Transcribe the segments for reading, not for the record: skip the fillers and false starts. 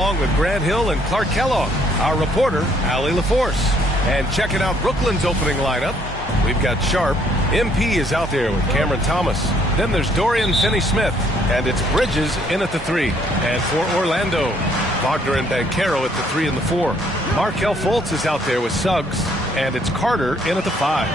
Along with Grant Hill and Clark Kellogg, our reporter, Allie LaForce. And checking out Brooklyn's opening lineup, we've got Sharp. MP is out there with Cameron Thomas. Then there's Dorian Finney-Smith, and it's Bridges in at the 3. And for Orlando, Wagner and Banchero at the 3 and the 4. Markelle Fultz is out there with Suggs, and it's Carter in at the 5.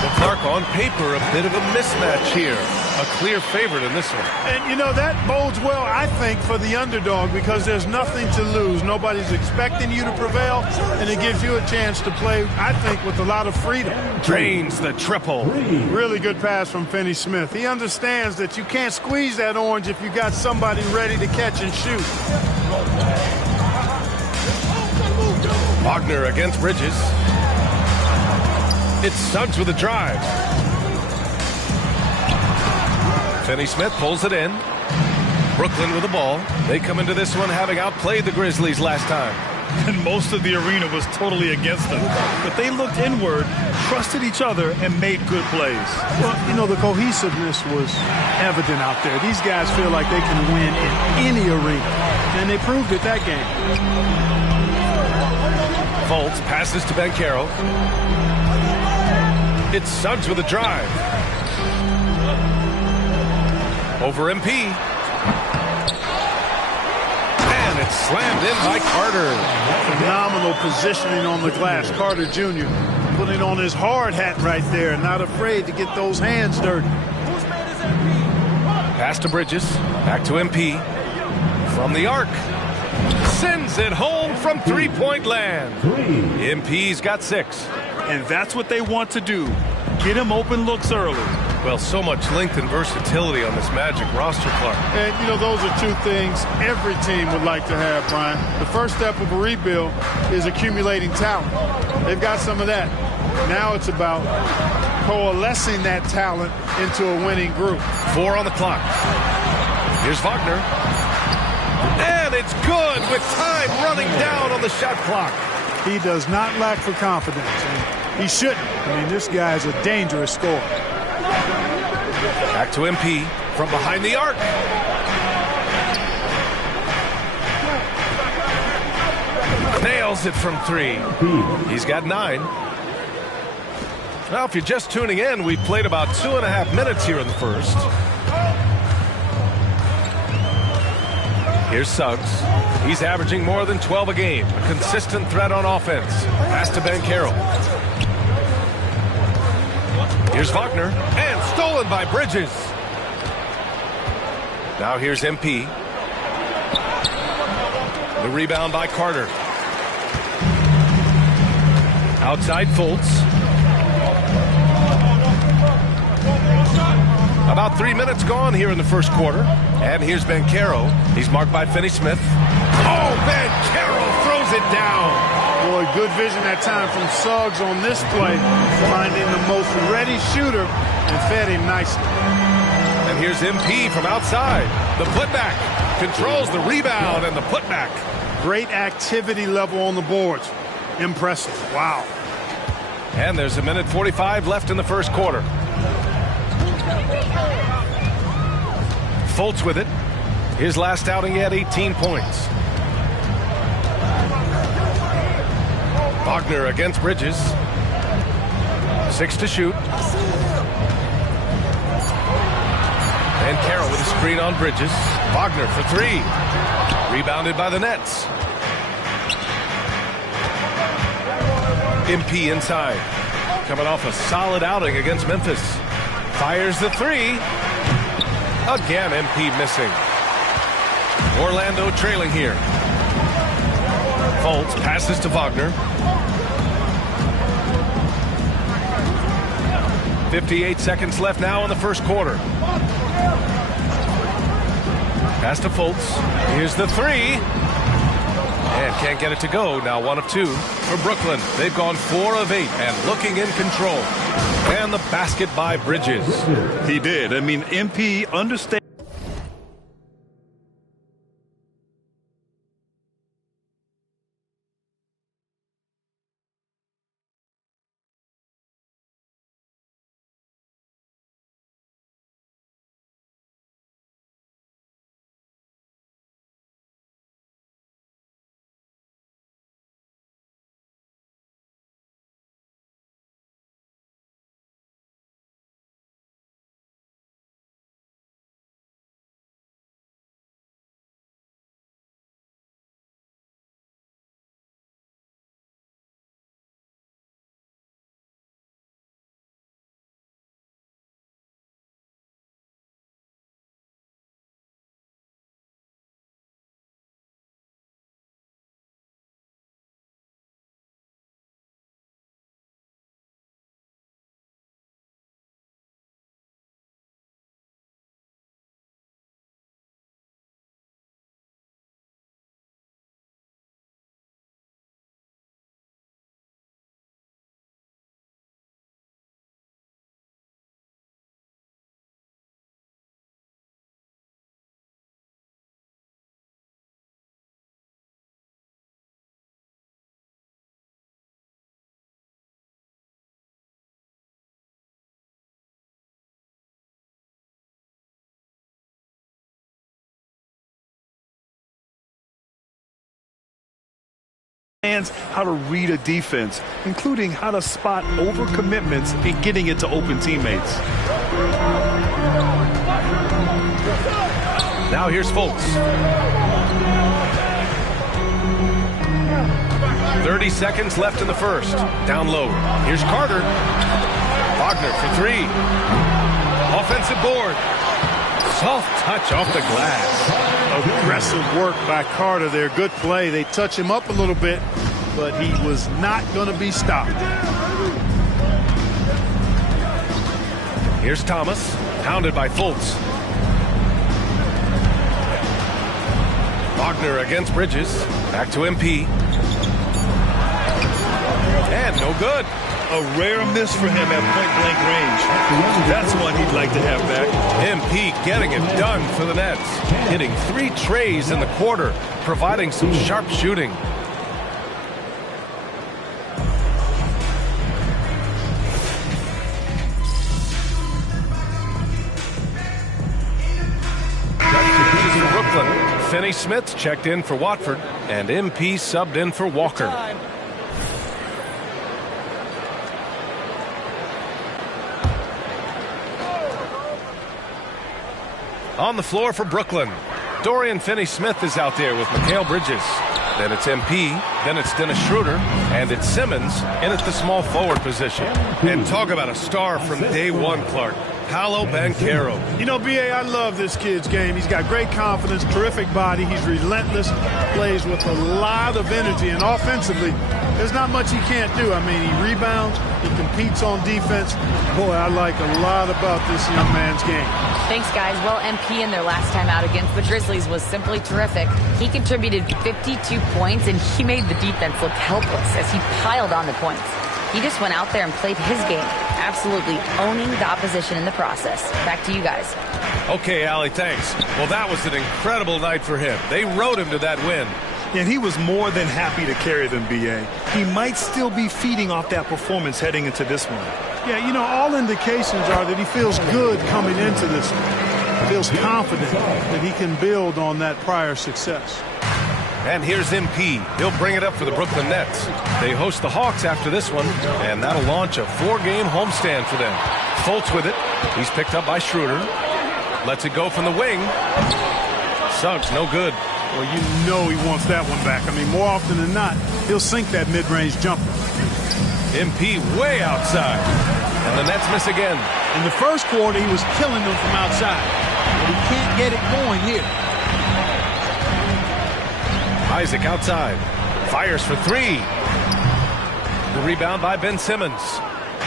Well, Clark, on paper, a bit of a mismatch here. A clear favorite in this one. And, you know, that bodes well, I think, for the underdog because there's nothing to lose. Nobody's expecting you to prevail, and it gives you a chance to play, I think, with a lot of freedom. Drains the triple. Really good pass from Finney-Smith. He understands that you can't squeeze that orange if you got somebody ready to catch and shoot. Wagner against Bridges. It's Suggs with a drive. Finney-Smith pulls it in. Brooklyn with the ball. They come into this one having outplayed the Grizzlies last time. And most of the arena was totally against them. But they looked inward, trusted each other, and made good plays. Well, you know, the cohesiveness was evident out there. These guys feel like they can win in any arena. And they proved it that game. Fultz passes to Banchero. It's Suggs with a drive. Over MP. And it's slammed in by Carter. Phenomenal positioning on the glass. Carter Jr. putting on his hard hat right there. Not afraid to get those hands dirty. Pass to Bridges. Back to MP. From the arc. Sends it home from three-point land. MP's got 6. And that's what they want to do. Get him open looks early. Well, so much length and versatility on this Magic roster, Clark. And, you know, those are two things every team would like to have, Brian. The first step of a rebuild is accumulating talent. They've got some of that. Now it's about coalescing that talent into a winning group. 4 on the clock. Here's Wagner. And it's good with time running down on the shot clock. He does not lack for confidence. And he shouldn't. I mean, this guy's a dangerous scorer. Back to MP from behind the arc. Nails it from 3. He's got 9. Well, if you're just tuning in, we played about 2.5 minutes here in the first. Here's Suggs. He's averaging more than 12 a game. A consistent threat on offense. Pass to Banchero. Here's Wagner. And stolen by Bridges. Now here's MP. The rebound by Carter. Outside Fultz. About 3 minutes gone here in the first quarter. And here's Banchero. He's marked by Finney-Smith. Oh, Banchero throws it down. Boy, good vision that time from Suggs on this play. Finding the most ready shooter and fed him nicely. And here's MP from outside. The putback. Controls the rebound and the putback. Great activity level on the boards. Impressive. Wow. And there's 1:45 left in the first quarter. Fultz with it. His last outing, he had 18 points. Wagner against Bridges. 6 to shoot. And Carroll with a screen on Bridges. Wagner for 3. Rebounded by the Nets. MP inside. Coming off a solid outing against Memphis. Fires the 3. Again, MP missing. Orlando trailing here. Fultz passes to Wagner. 58 seconds left now in the first quarter. Pass to Fultz. Here's the 3. And can't get it to go. Now 1 of 2 for Brooklyn. They've gone 4 of 8 and looking in control. And the basket by Bridges. He did. I mean, MP understands. understands how to read a defense, including how to spot overcommitments and getting it to open teammates. Now here's Fultz. 30 seconds left in the first. Down low. Here's Carter. Wagner for three. Offensive board. Soft touch off the glass. Aggressive work by Carter there. Good play. They touch him up a little bit, but he was not going to be stopped. Here's Thomas. Pounded by Fultz. Wagner against Bridges. Back to MP. And no good. A rare miss for him at point-blank range. That's one he'd like to have back. MP getting it done for the Nets. Hitting 3 trays in the quarter, providing some sharp shooting. Substitutions for Brooklyn. Finney Smith checked in for Watford, and MP subbed in for Walker. On the floor for Brooklyn, Dorian Finney-Smith is out there with Mikal Bridges. Then it's MP, then it's Dennis Schroeder, and it's Simmons in at the small forward position. And talk about a star from day one, Clark. Paolo Banchero. You know, B.A., I love this kid's game. He's got great confidence, terrific body. He's relentless, plays with a lot of energy, and offensively, there's not much he can't do. I mean, he rebounds, he competes on defense. Boy, I like a lot about this young man's game. Thanks, guys. Well, MP in their last time out against the Grizzlies was simply terrific. He contributed 52 points, and he made the defense look helpless as he piled on the points. He just went out there and played his game, absolutely owning the opposition in the process. Back to you guys. Okay, Allie, thanks. Well, that was an incredible night for him. They rode him to that win. And he was more than happy to carry them, B.A. He might still be feeding off that performance heading into this one. Yeah, you know, all indications are that he feels good coming into this one. He feels confident that he can build on that prior success. And here's MP. He'll bring it up for the Brooklyn Nets. They host the Hawks after this one, and that'll launch a 4-game homestand for them. Fultz with it. He's picked up by Schroeder. Lets it go from the wing. Suggs, no good. Well, you know he wants that one back. I mean, more often than not, he'll sink that mid-range jumper. MP way outside. And the Nets miss again. In the first quarter, he was killing them from outside. But he can't get it going here. Isaac outside. Fires for 3. The rebound by Ben Simmons.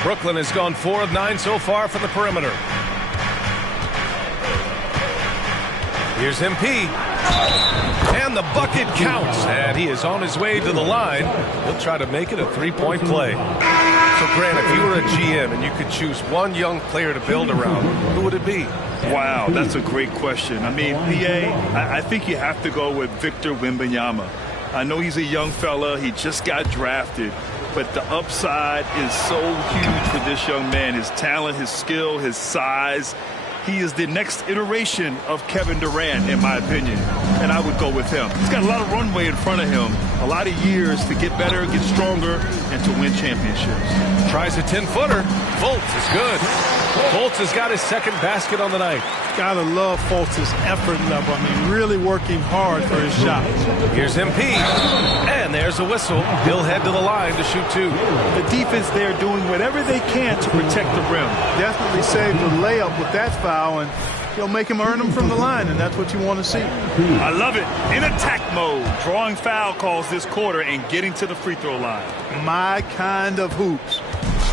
Brooklyn has gone 4 of 9 so far from the perimeter. Here's MP. And the bucket counts. And he is on his way to the line. He'll try to make it a 3-point play. So, Grant, if you were a GM and you could choose one young player to build around, who would it be? Wow, that's a great question. I mean, B.A., I think you have to go with Victor Wembanyama. I know he's a young fella. He just got drafted. But the upside is so huge for this young man. His talent, his skill, his size. He is the next iteration of Kevin Durant, in my opinion. And I would go with him. He's got a lot of runway in front of him. A lot of years to get better, get stronger, and to win championships. Tries a 10-footer. Fultz is good. Fultz has got his second basket on the night. Gotta love Fultz's effort level. I mean, really working hard for his shots. Here's MP. And there's a whistle. He'll head to the line to shoot 2. The defense there doing whatever they can to protect the rim. Definitely saved the layup with that foul, and he'll make him earn them from the line, and that's what you want to see. I love it. In attack mode, drawing foul calls this quarter and getting to the free throw line. My kind of hoops.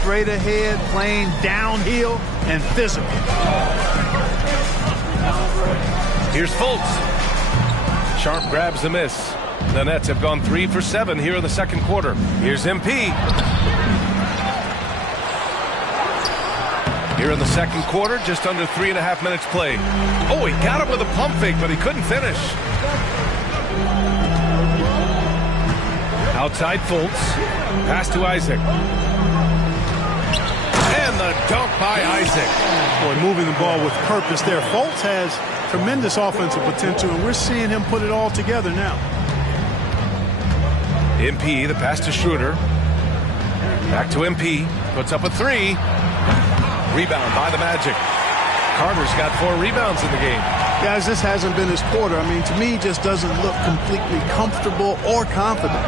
Straight ahead, playing downhill, and physical. Here's Fultz. Sharp grabs the miss. The Nets have gone 3 for 7 here in the second quarter. Here's MP. Here in the second quarter, just under 3.5 minutes played. Oh, he got him with a pump fake, but he couldn't finish. Outside Fultz. Pass to Isaac. And the dunk by Isaac. Boy, moving the ball with purpose there. Fultz has tremendous offensive potential, and we're seeing him put it all together now. MP, the pass to Schroeder. Back to MP. Puts up a three. Rebound by the Magic. Carter's got 4 rebounds in the game. Guys, this hasn't been his quarter. I mean, to me, he just doesn't look completely comfortable or confident.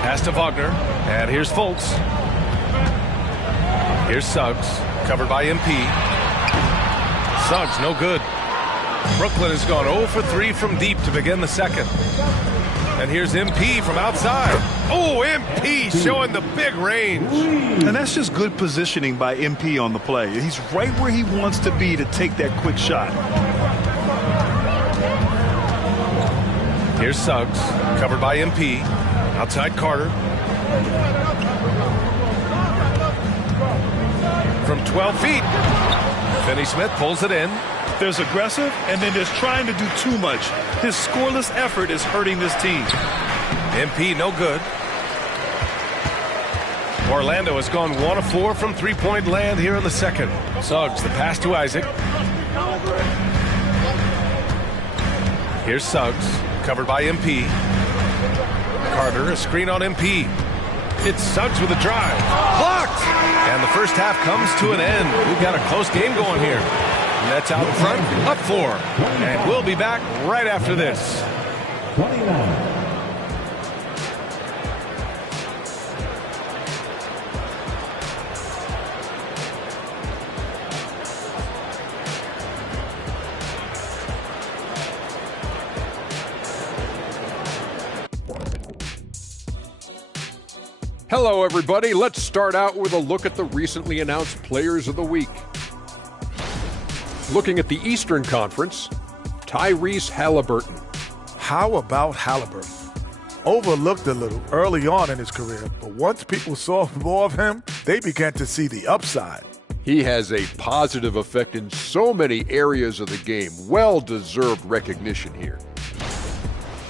Pass to Wagner. And here's Fultz. Here's Suggs. Covered by MP. Suggs, no good. Brooklyn has gone 0 for 3 from deep to begin the second. And here's MP from outside. Oh, MP showing the big range. And that's just good positioning by MP on the play. He's right where he wants to be to take that quick shot. Here's Suggs, covered by MP. Outside Carter. From 12 feet. Finney Smith pulls it in. There's aggressive, and then there's trying to do too much. His scoreless effort is hurting this team. MP no good. Orlando has gone 1 of 4 from three-point land here in the second. Suggs, the pass to Isaac. Here's Suggs, covered by MP. Carter, a screen on MP. It's Suggs with a drive. Blocked! And the first half comes to an end. We've got a close game going here. Nets out in front, up 4. And we'll be back right after this. 29. Hello, everybody. Let's start out with a look at the recently announced Players of the Week. Looking at the Eastern Conference, Tyrese Halliburton. How about Halliburton? Overlooked a little early on in his career, but once people saw more of him, they began to see the upside. He has a positive effect in so many areas of the game. Well-deserved recognition here.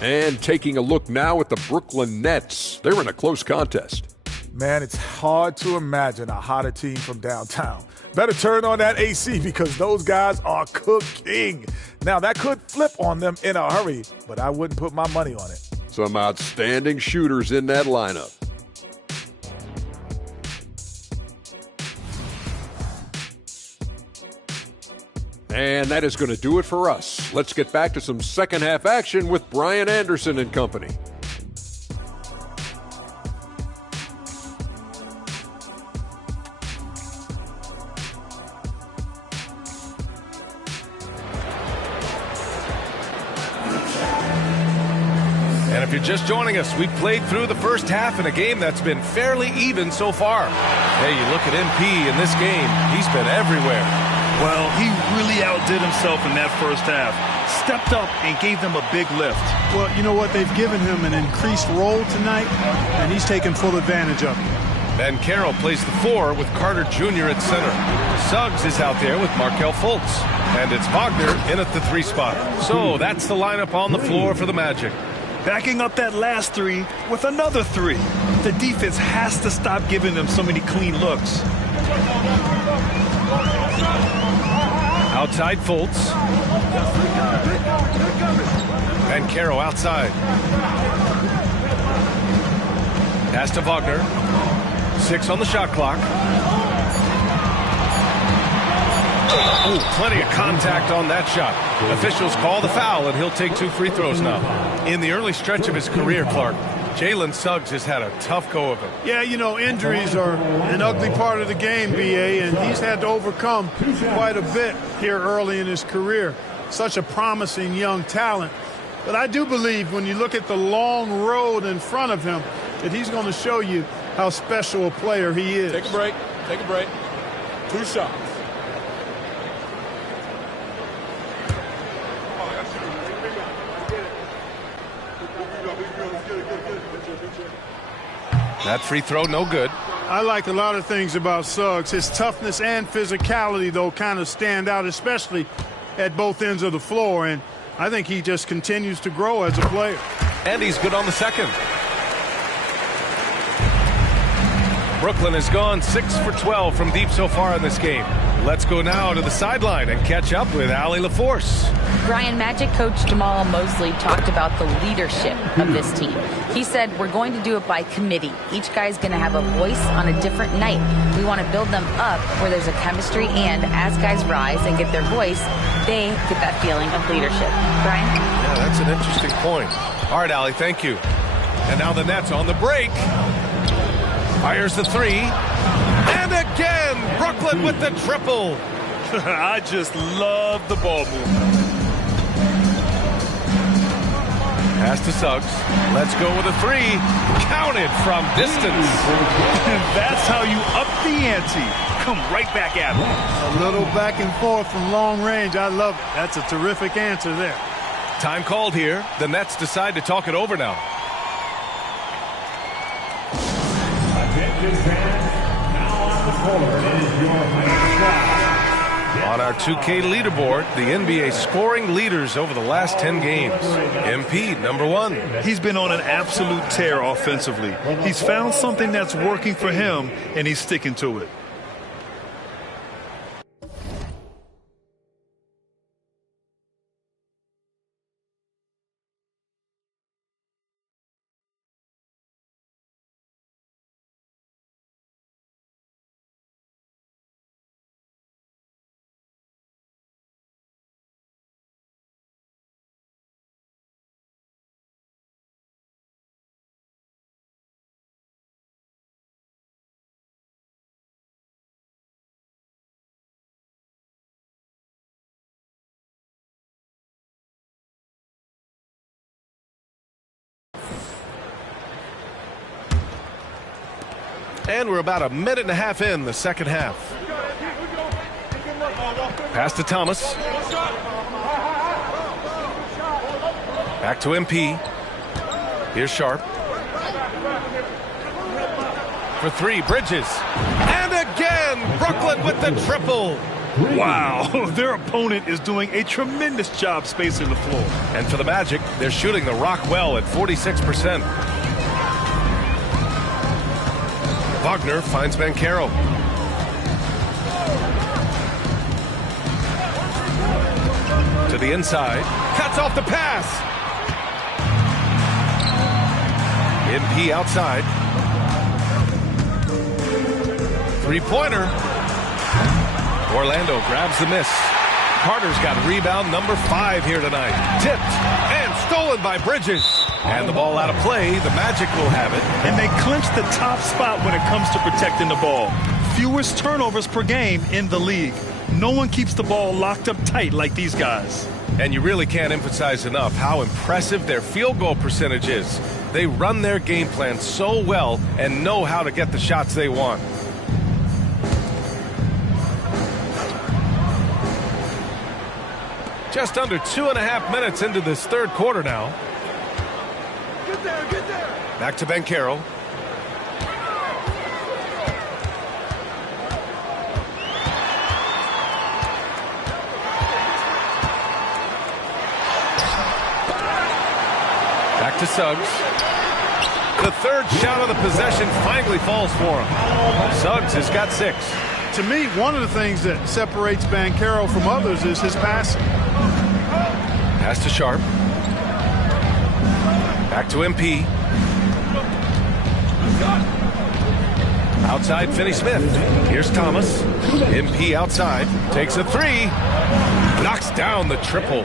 And taking a look now at the Brooklyn Nets. They're in a close contest. Man, it's hard to imagine a hotter team from downtown. Better turn on that AC because those guys are cooking. Now, that could flip on them in a hurry, but I wouldn't put my money on it. Some outstanding shooters in that lineup. And that is going to do it for us. Let's get back to some second half action with Brian Anderson and company. And if you're just joining us, we played through the first half in a game that's been fairly even so far. Hey, you look at MP in this game, he's been everywhere. Well, he really outdid himself in that first half. Stepped up and gave them a big lift. Well, you know what? They've given him an increased role tonight, and he's taken full advantage of it. Ben Carroll plays the 4 with Carter Jr. at center. Suggs is out there with Markelle Fultz. And it's Wagner in at the 3 spot. So that's the lineup on the floor for the Magic. Backing up that last 3 with another 3. The defense has to stop giving them so many clean looks. Outside Fultz. And Carroll outside. Pass to Wagner. 6 on the shot clock. Oh, plenty of contact on that shot. Officials call the foul, and he'll take 2 free throws now. In the early stretch of his career, Clark, Jalen Suggs has had a tough go of it. Yeah, you know, injuries are an ugly part of the game, B.A., and he's had to overcome quite a bit here early in his career. Such a promising young talent. But I do believe when you look at the long road in front of him that he's going to show you how special a player he is. Take a break. Take a break. 2 shots. That free throw, no good. I like a lot of things about Suggs. His toughness and physicality, though, kind of stand out, especially at both ends of the floor. And I think he just continues to grow as a player. And he's good on the second. Brooklyn has gone 6 for 12 from deep so far in this game. Let's go now to the sideline and catch up with Allie LaForce. Brian, Magic coach Jamal Mosley talked about the leadership of this team. He said, we're going to do it by committee. Each guy's going to have a voice on a different night. We want to build them up where there's a chemistry, and as guys rise and get their voice, they get that feeling of leadership. Brian? Yeah, that's an interesting point. All right, Allie, thank you. And now the Nets on the break. Fires the three. And again, Brooklyn with the triple. I just love the ball movement. Pass to Suggs. Let's go with a three. Counted from distance. That's how you up the ante. Come right back at him. A little back and forth from long range. I love it. That's a terrific answer there. Time called here. The Nets decide to talk it over now. On our 2K leaderboard, the NBA scoring leaders over the last 10 games. MP, number 1. He's been on an absolute tear offensively. He's found something that's working for him, and he's sticking to it. And we're about a minute and a half in the second half. Pass to Thomas. Back to MP. Here's Sharp. For three, Bridges. And again, Brooklyn with the triple. Wow, their opponent is doing a tremendous job spacing the floor. And for the Magic, they're shooting the rock well at 46%. Wagner finds Banchero. To the inside. Cuts off the pass. MP outside. Three-pointer. Orlando grabs the miss. Carter's got rebound number 5 here tonight. Tipped and stolen by Bridges. And the ball out of play. The Magic will have it. And they clinch the top spot when it comes to protecting the ball. Fewest turnovers per game in the league. No one keeps the ball locked up tight like these guys. And you really can't emphasize enough how impressive their field goal percentage is. They run their game plan so well and know how to get the shots they want. Just under 2.5 minutes into this third quarter now. Get there. Back to Banchero. Back to Suggs. The third shot of the possession finally falls for him. Suggs has got 6. To me, one of the things that separates Banchero from others is his passing. Pass to Sharp. Back to MP. Outside, Finney-Smith. Here's Thomas. MP outside. Takes a 3. Knocks down the triple.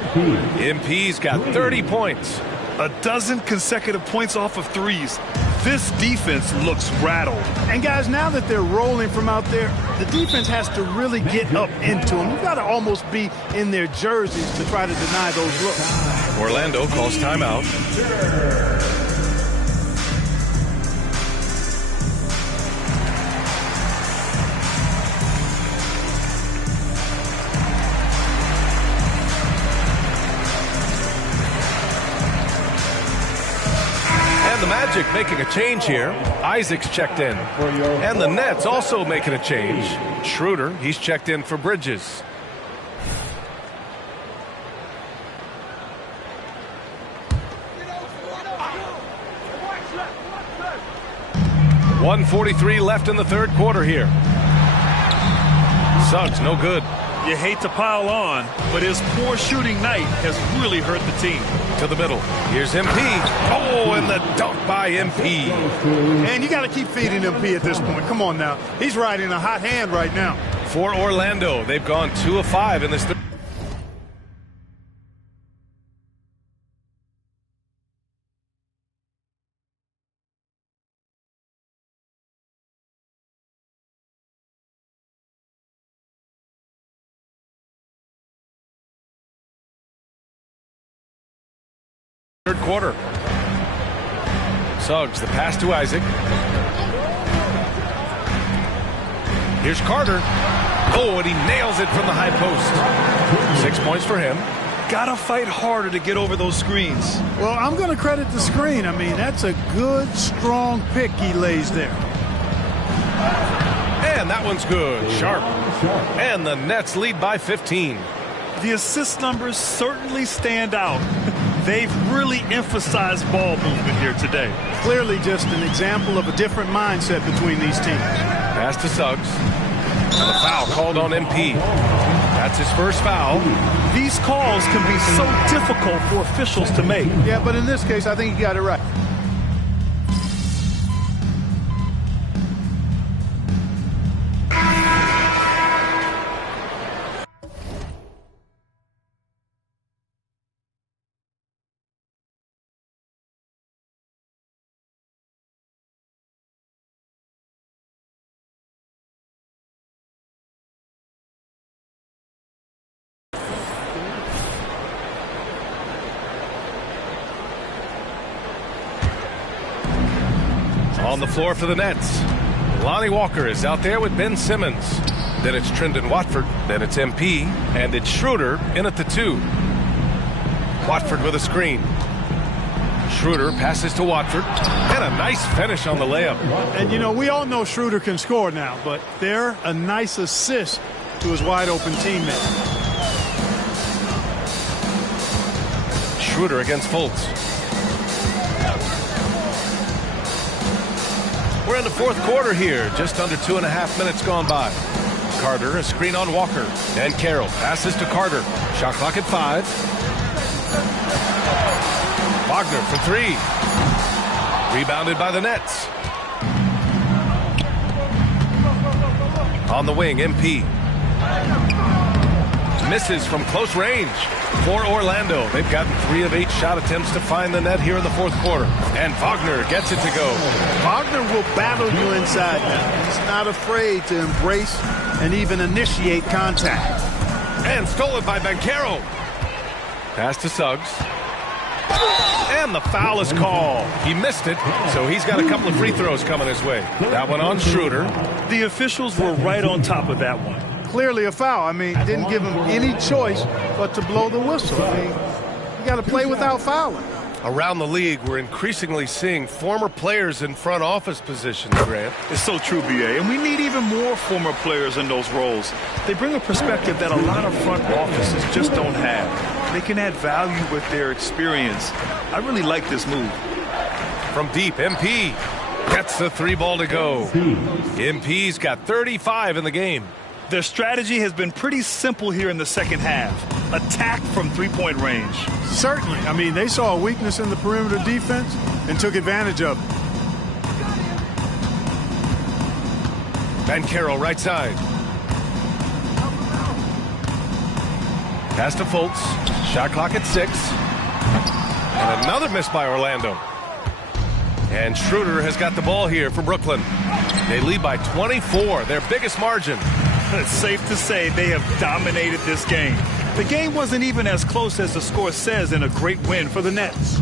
MP's got 30 points. A dozen consecutive points off of threes. This defense looks rattled. And guys, now that they're rolling from out there, the defense has to really get up into them. You've got to almost be in their jerseys to try to deny those looks. Orlando calls timeout. The Magic making a change here. Isaac's checked in. And the Nets also making a change. Schroeder, he's checked in for Bridges. .143 left in the third quarter here. Suggs, no good. You hate to pile on, but his poor shooting night has really hurt the team. To the middle. Here's MP. Oh, and the dunk by MP. And you got to keep feeding MP at this point. Come on now. He's riding a hot hand right now. For Orlando, they've gone 2 of 5 in this third quarter. Suggs, the pass to Isaac. Here's Carter. Oh, and he nails it from the high post. 6 points for him. Gotta fight harder to get over those screens. Well, I'm going to credit the screen. I mean, that's a good, strong pick he lays there. And that one's good. Sharp. And the Nets lead by 15. The assist numbers certainly stand out. They've really emphasized ball movement here today. Clearly just an example of a different mindset between these teams. Pass to Suggs. And a foul called on MP. That's his first foul. These calls can be so difficult for officials to make. Yeah, but in this case, I think he got it right. On the floor for the Nets. Lonnie Walker is out there with Ben Simmons. Then it's Trendon Watford. Then it's MP. And it's Schroeder in at the 2. Watford with a screen. Schroeder passes to Watford. And a nice finish on the layup. And, you know, we all know Schroeder can score now, but they're a nice assist to his wide-open teammate. Schroeder against Fultz. We're in the fourth quarter here. Just under 2.5 minutes gone by. Carter, a screen on Walker. And Carroll passes to Carter. Shot clock at 5. Wagner for 3. Rebounded by the Nets. On the wing, MP. Misses from close range. For Orlando, they've gotten 3 of 8 shot attempts to find the net here in the fourth quarter. And Wagner gets it to go. Wagner will battle you inside now. He's not afraid to embrace and even initiate contact. And stolen by Banchero. Pass to Suggs. And the foul is called. He missed it, so he's got a couple of free throws coming his way. That one on Schroeder. The officials were right on top of that one. Clearly a foul. I mean, didn't give him any choice but to blow the whistle. I mean, you got to play without fouling. Around the league, we're increasingly seeing former players in front office positions, Grant. It's so true, B.A., and we need even more former players in those roles. They bring a perspective that a lot of front offices just don't have. They can add value with their experience. I really like this move. From deep, MP gets the 3 ball to go. MP's got 35 in the game. Their strategy has been pretty simple here in the second half. Attack from three-point range. Certainly. I mean, they saw a weakness in the perimeter defense and took advantage of it. Banchero right side. Pass to Fultz. Shot clock at 6. And another miss by Orlando. And Schroeder has got the ball here for Brooklyn. They lead by 24, their biggest margin. It's safe to say they have dominated this game. The game wasn't even as close as the score says in a great win for the Nets.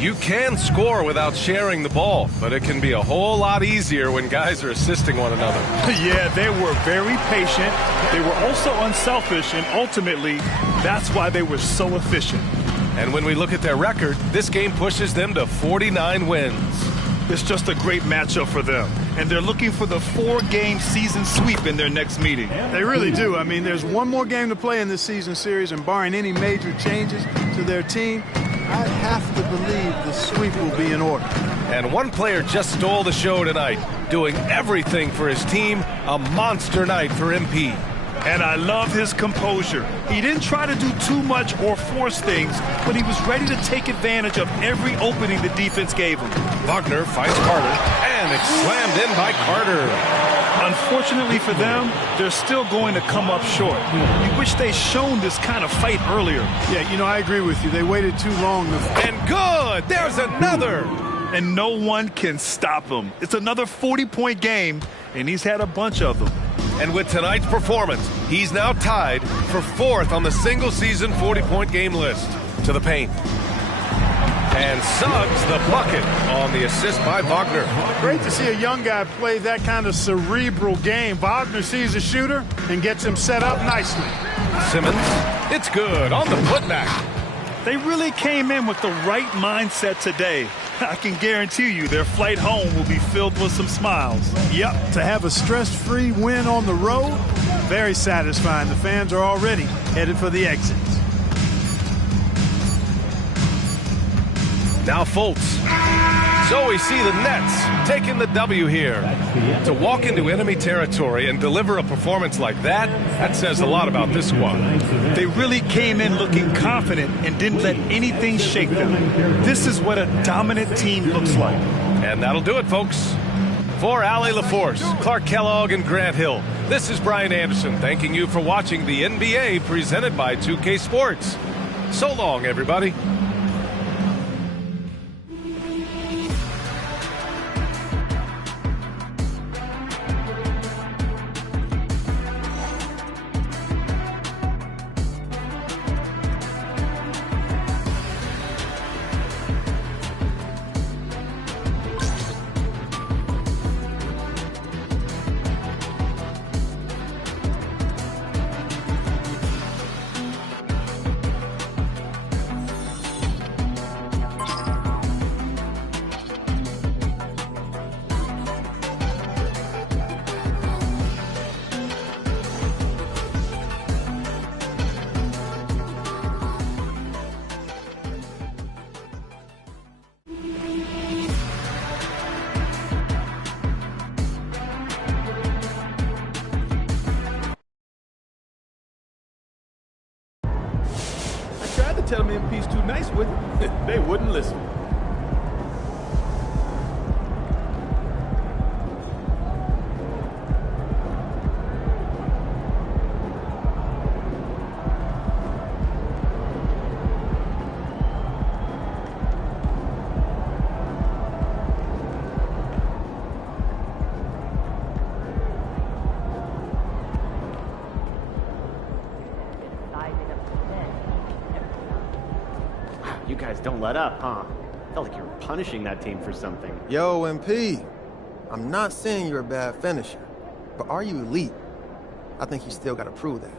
You can score without sharing the ball, but it can be a whole lot easier when guys are assisting one another. Yeah, they were very patient. They were also unselfish, and ultimately, that's why they were so efficient. And when we look at their record, this game pushes them to 49 wins. It's just a great matchup for them, and they're looking for the 4-game season sweep in their next meeting. They really do. I mean, there's one more game to play in this season series, and barring any major changes to their team, I'd have to believe the sweep will be in order. And one player just stole the show tonight, doing everything for his team. A monster night for MP. And I love his composure. He didn't try to do too much or force things, but he was ready to take advantage of every opening the defense gave him. Wagner finds Carter, and it's slammed in by Carter. Unfortunately for them, they're still going to come up short. You wish they'd shown this kind of fight earlier. Yeah, you know, I agree with you. They waited too long. And good! There's another! And no one can stop him. It's another 40-point game, and he's had a bunch of them. And with tonight's performance, he's now tied for 4th on the single-season 40-point game list. To the paint. And Suggs the bucket on the assist by Wagner. Great to see a young guy play that kind of cerebral game. Wagner sees a shooter and gets him set up nicely. Simmons, it's good on the putback. They really came in with the right mindset today. I can guarantee you their flight home will be filled with some smiles. Yep, to have a stress-free win on the road, very satisfying. The fans are already headed for the exits. Now Fultz. So we see the Nets taking the W here. To walk into enemy territory and deliver a performance like that, that says a lot about this squad. They really came in looking confident and didn't let anything shake them. This is what a dominant team looks like. And that'll do it, folks. For Allie LaForce, Clark Kellogg, and Grant Hill, this is Brian Anderson thanking you for watching the NBA presented by 2K Sports. So long, everybody. Tell them MP's too nice with it. They wouldn't listen. You guys don't let up, huh? Felt like you were punishing that team for something. Yo, MP, I'm not saying you're a bad finisher, but are you elite? I think you still got to prove that.